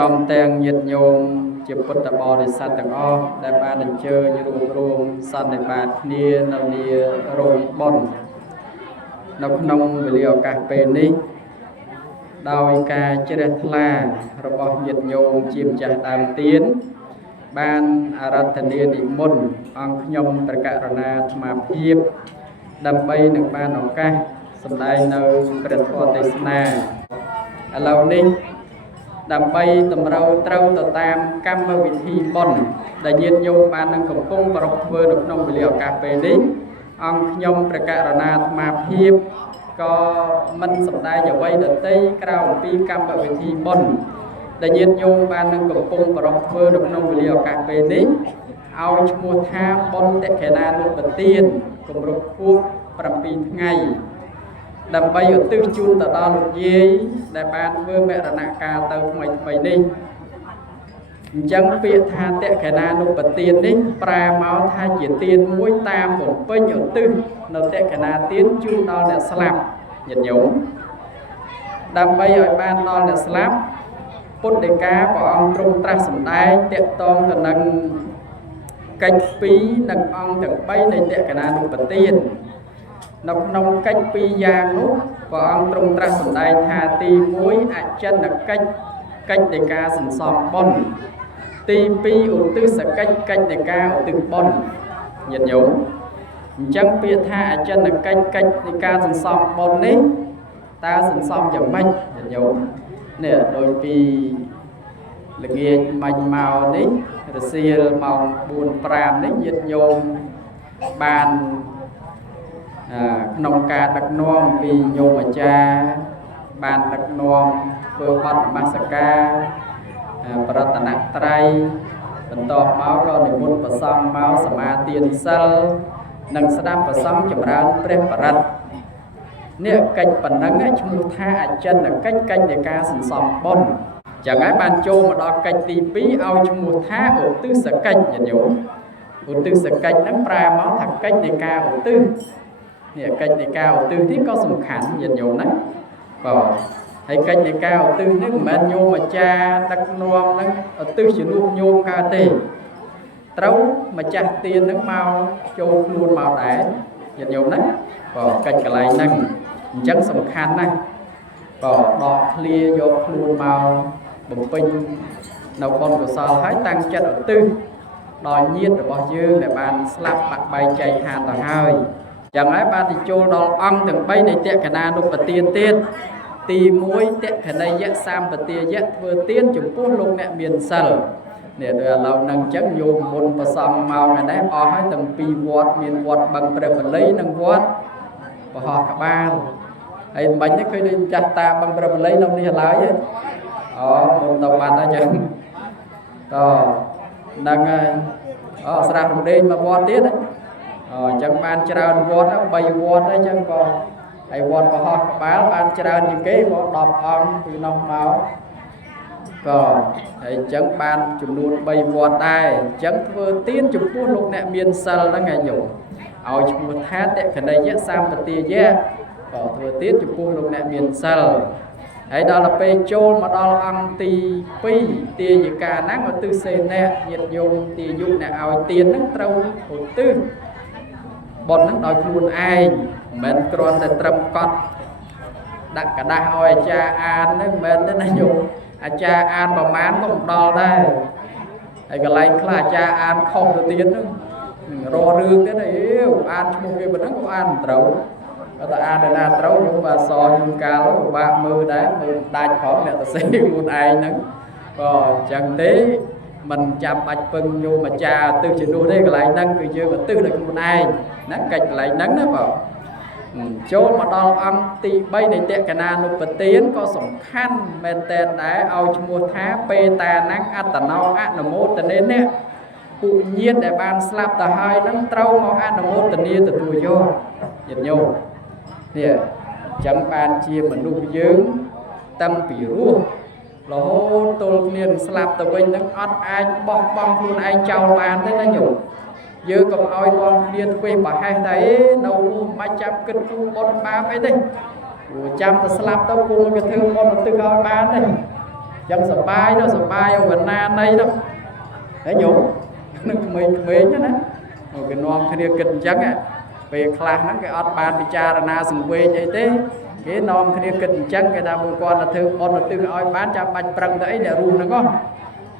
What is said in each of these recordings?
ព្រមទាំងញាតិញោមជាពុទ្ធបរិស័ទទាំងអស់ដែលបានអញ្ជើញរួមសន្និបាតគ្នានៅនារោងបុណ្យនៅក្នុងវេលាឱកាសពេលនេះដោយការជ្រះថ្លារបស់ញាតិញោមជាម្ចាស់ដើមទានបានអារាធនានិមន្តអង្គខ្ញុំព្រះករុណាអាត្មាភាពដើម្បីនឹងបានឱកាសសម្ដែងនៅព្រះធម៌ទេសនាឥឡូវនេះដើម្បីតម្រូវត្រូវទៅតាមកម្មវិធីបុណ្យដែលញាតិញោមបាននឹងកំពុងប្រពធ្វើនៅក្នុងវេលាឱកាសពេលនេះអង្គខ្ញុំព្រះករុណាអាត្មាភាពក៏មិនសម្ដែងអ្វីដទៃក្រៅអំពីកម្មវិធីបុណ្យដែលញាតិញោមបាននឹងកំពុងប្រពធ្វើនៅក្នុងវេលាឱកាសពេលនេះឲ្យឈ្មោះថាបុណ្យតិខេណានុបទានគម្រប់ខួប7ថ្ងៃដើម្បីឧទ្ទិសជូនទៅដល់លោកយាយដែលបានធ្វើមរណកាលទៅថ្មីនេះអញ្ចឹងពាក្យថាតិខេណានុបទាននេះប្រែមកថាជាទានមួយតាមបំពេញឧទ្ទិសនៅតិខេណាទានជូនដល់អ្នកស្លាប់ញាតិញោមដើម្បីឲ្យបានដល់អ្នកស្លាប់ពុទ្ធដីកាព្រះអង្គទ្រង់ត្រាស់សម្ដែងតាក់ទងទៅនឹងកិច្ច2និងអង្គទាំង3នៃតិខេណានុបទាននៅក្នុងកិច្ច2យ៉ាងនោះព្រះអង្គទ្រង់ត្រាស់សម្ដែងថាទី1អចិន្នកិច្ចនៃការសន្សំបុណ្យទី2ឧទ្ទិសកិច្ចនៃការឧទ្ទិសបុណ្យញាតិញោមអញ្ចឹងពាក្យថាអចិន្នកិច្ចនៃការសន្សំបុណ្យនេះតើសន្សំយ៉ាងម៉េចញាតិញោមនេះដូចពីល្ងាចមាញ់មកនេះរសៀលម៉ោង4 5នេះញាតិញោមបានក្នុងការដឹកនាំពីញោមអាចារ្យបានដឹកនាំធ្វើបទនមស្ការប្រតនត្រ័យបន្ទាប់មកក៏និមន្តព្រះសង្ឃមកសមាទានសិលនិងស្ដាប់ព្រះសង្ឃចម្រើនព្រះបរិត្តនេះកិច្ចប៉ុណ្ណឹងឈ្មោះថាអចិន្នកិច្ចនៃការសន្សំបុណ្យចឹងហើយបានចូលមកដល់កិច្ចទី2ឲ្យឈ្មោះថាឧទ្ទិសកិច្ចញាតិញោមឧទ្ទិសកិច្ចហ្នឹងប្រែមកថាកិច្ចនៃការឧទ្ទិសនេះកិច្ចនៃការឧទ្ទិសនេះក៏សំខាន់ញាតិញោមណាបាទហើយកិច្ចនៃការឧទ្ទិសនេះមិនមែនញោមអាចារ្យដឹកនាំនឹងឧទ្ទិសជំនួសញោមកើតទេត្រូវម្ចាស់ទាននឹងមកចូលខ្លួនមកដែរញាតិញោមណាបាទកិច្ចកន្លែងហ្នឹងអញ្ចឹងសំខាន់ណាស់បាទដកឃ្លាយកខ្លួនមកបំពេញនៅបុណ្យកុសលហើយតាំងចិត្តឧទ្ទិសដល់ញាតិរបស់យើងដែលបានស្លាប់បាក់បែកចែកហានទៅហើយចឹងហើយបានទៅចូលដល់អង្គទាំង3នៃតិខេណានុបទានទៀតទី1តិខេណីយៈសម្បទាយៈធ្វើទានចំពោះលោកអ្នកមានសិលនេះដូចឥឡូវហ្នឹងចឹងយោមមុនប្រសំមកឯនេះអស់ហើយទាំងពីរវត្តមានវត្តបឹងព្រះបល័យនិងវត្តបហោះក្បាលហើយមិននេះឃើញដូចចាស់តាបឹងព្រះបល័យនៅនេះឡើយអូមុនទៅបាត់ហើយចឹងតហ្នឹងហើយស្រះរំដេងមកវត្តទៀតអញ្ចឹងបានច្រើនវត្ត3វត្តហើយចឹងក៏ហើយវត្តបហោះក្បាលបានច្រើនជាងគេក៏10អង្គពីនោះមកក៏ហើយអញ្ចឹងបានចំនួន3វត្តដែរអញ្ចឹងធ្វើទានចំពោះលោកអ្នកមានសិលហ្នឹងឯងយោឲ្យឈ្មោះថាតិខេណីយៈសម្បទាយៈក៏ធ្វើទានចំពោះលោកអ្នកមានសិលហើយដល់ទៅពេលចូលមកដល់អង្គទី2ទាយិកាហ្នឹងឧទ្ទិសសេនៈញាតិញោមទាយុអ្នកឲ្យទានហ្នឹងត្រូវឧទ្ទិសបុណ្យហ្នឹងដោយខ្លួនឯងមិនមែនគ្រាន់តែត្រឹមកត់ដាក់กระดาษឲ្យអាចារ្យអានហ្នឹងមិនមែនទេណាញោមអាចារ្យអានប្រមាណក៏មិនដល់ដែរហើយកន្លែងខ្លះអាចារ្យអានខុសទៅទៀតហ្នឹងរករឿងទៀតអីអានឈ្មោះគេប៉ុណ្ណឹងក៏អានមិនត្រូវក៏តែអានទៅណាត្រូវញោមបាទសយូរកាលពិបាកមើលដែរមើលដាច់ផងអ្នកទៅសេខ្លួនឯងហ្នឹងក៏អញ្ចឹងទេមិនចាំបាច់ពឹងញោមអាចារ្យទិសជំនួសទេកន្លែងហ្នឹងគឺយើងទៅទិសដោយខ្លួនឯងណាកិច្ចកន្លែងហ្នឹងណាបងចូលមកដល់អង្គទី3នៃតិខេណានុបទានក៏សំខាន់មែនតែនដែរឲ្យឈ្មោះថាបេតាណੰអត្តណោអនុមោទនេនេះពួកញាតិដែលបានស្លាប់ទៅហើយហ្នឹងត្រូវមកអនុមោទនាទទួលយកញាតិញោមនេះចឹងបានជាមនុស្សយើងតាំងពីរស់រហូតទល់គ្នានឹងស្លាប់ទៅវិញហ្នឹងអត់អាចបោះបង់ខ្លួនឯងចោលបានទេណាញោមយើងកុំឲ្យនាំគ្នាធ្វេសប្រហែសតែនៅមិនចាំគិតគូបុណ្យបាបអីទេព្រោះចាំតែស្លាប់ទៅគង់ទៅធ្វើបុណ្យទៅឲ្យបានទេ chẳng sợ bài ở Việt Nam đây đó đấy nhủ mình chứ nè cái non kia kinh trắng à về khla nó cái ọt bàn bị cha là na sừng quê vậy thế cái non kia kinh trắng cái ta buồn con là thương con là tư oi bán cho bạch prang đấy để rùn nó có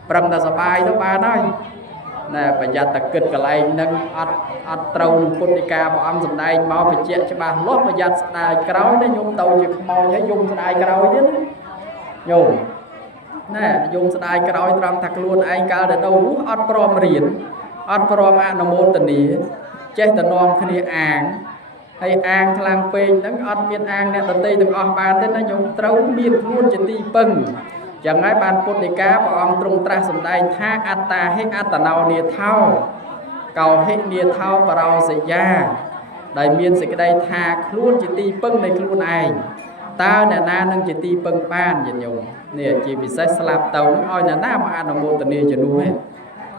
prang ta sợ bài đó ba nói nè bây giờ ta kịch cái này nâng ọt trâu phun đi ca bảo âm sầm đây mau bị chết cho bà lót bây giờ đài cào đấy nhung tàu chỉ mau nhảy dùng đài cào chứ nhung nè dùng đài cào trong thật luôn anh cao để đâu rút ọt prom riền ọt prom ăn môn tình ý chết tình non khi ăn hay ăn thang phê đắng ọt miên ăn nè tận tây từng ọt bàn thế nó nhung trâu miên luôn chỉ ti pưng chẳng ai bàn phun đi cá bảo âm trung tra sầm đây tha ata hết ata nào nia thao cầu hết nia thao và rau sẽ ra đại miên sẽ cái đây tha luôn chỉ ti pưng này luôn ai ta nè na nâng chỉ ti pưng ban vậy nhung nè chỉ bị sai slap tàu nó oi nè na mà ăn một tình yêu cho nuôi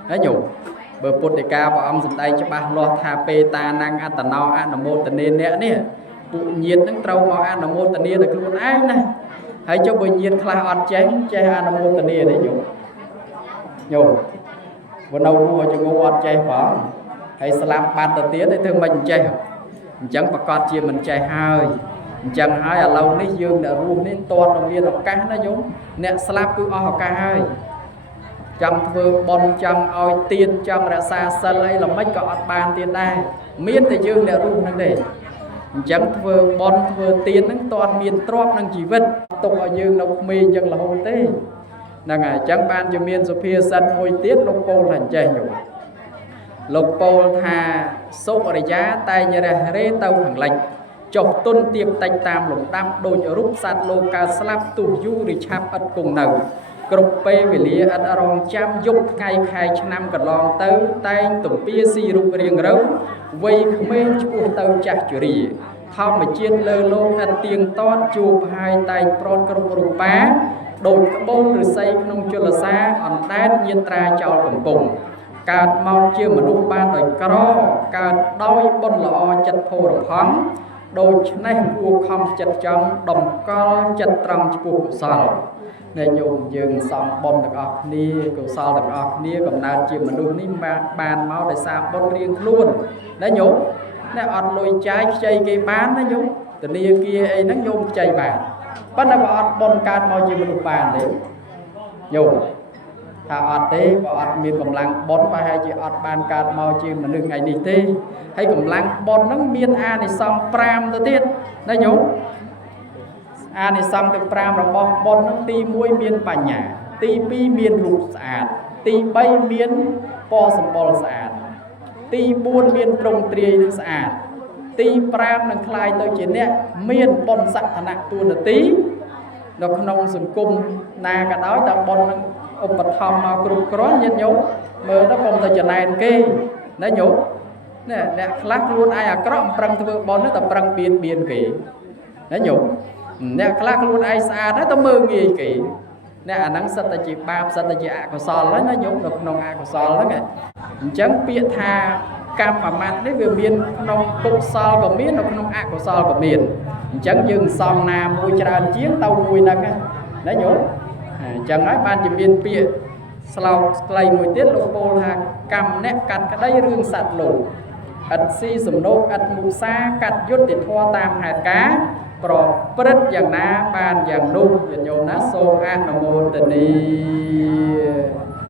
đấy nhung bờ phun đi cá bảo âm sầm đây cho ba lo tha pe ta năng ata nào ăn một tình yêu nè bụi nhiệt nó trâu mà ăn một tình yêu là luôn ai nè hãy cho bình nhiên khai ọt chén chai ăn một tình yêu đấy nhung vừa đâu mua cho ngô ọt chai phở hãy slap ban tờ tía để thương mình chai chẳng bà con chia mình chai hơi chẳng hai ở lâu nấy dương đã ruộng nên toàn đồng liên học cá nó giống nè slap cứ o cá hơi chẳng vừa bon chẳng oi tiền chẳng đã xa xa lấy là mấy có ọt ban tiền đây miên thì dương đã ruộng năng để chẳng vừa bon vừa tiền nắng toàn miền trộm năng chỉ vật tục ở dương nông mì chẳng là hôn tê năng à chẳng ban cho miền Sophia sân môi tiết lục pol thành chạy nhủ lục pol thà số ở giá tay như ra rê tàu hàng lạnh chọc tôn tiệp tạch tam lục tam đôi ở rút sát lô ca slap tù du để chạm ất cùng nầu cục pe về lìa ất rong chăm dục ngày khai năm cả lon tới tay tụng pia si rục riêng rấu vây mê chua tàu chặt chửi thao mà chiên lơ lô ăn tiền toát chụp hai tay pron cột rục bá đột bông rồi xây nông chưa là xa ẩn đát nhiên tra cho cùng cùng cạt mau chưa mà đúc ban đời cro cạt đôi bôn lọ chặt phô được phóng đôi này cuộc không chặt trong đồng co chặt trầm cuộc sầu này dùng dừng xong bôn được ọt nia cuộc sầu được ọt nia còn nào chưa mà đúc ní bàn máu để xa bôn riêng luôn đấy nhủ nè ọt lùi trái chơi cái bán nó nhúng từ nia kia ấy nó nhung chơi bàn bắt đầu ọt bôn can mau chưa mà đúc bàn đấy nhung thà ọt tế và ọt miền cầm lăng bón và hai chị ọt bàn can mau chưa mà đừng ngày đi tê hay cầm lăng bón nó miền a này xong pram tới tiết nó nhúng a này xong từ pram rồi bón nó ti muối miền bà nhà ti pi miền rụt sạch ti bay miền po sầm bol sạch ti buôn miền trồng triê sạch ti pram能 khai tới chuyện nè miền bón sạch thằng nặng tuôn là tí nó không sừng cung na cả đói ta bón ông bật thầm mà cục cỏ nhân nhú mơ nó không thể trở này kê nó nhú nè nè khác luôn ai à cỏ prang thưa bón nó tập prang biên biên kỹ nó nhú nè khác luôn ai xa nó tao mơ nghề kỹ nè nắng sạch ta chỉ ba sạch ta chỉ ạ của sò lấy nó nhú được nông ạ của sò lấy nghe chẳng biết tha cam mà mặt đấy vừa biên nông cục sò của miên được nông ạ của sò của miền chẳng dừng sòng nam mùi tràn chiến tàu mùi nè nó nhú chẳng nói ban chỉ biên bịa sau lấy một tiết lục bồ hàng cầm nét cắt cái đây rương sạt lũ ất si sầm nô ất mục sa cắt yết để thoa tam hạt cá pro prất dạng ná ban dạng nung nhận nhôm ná xô an nô mô tê ni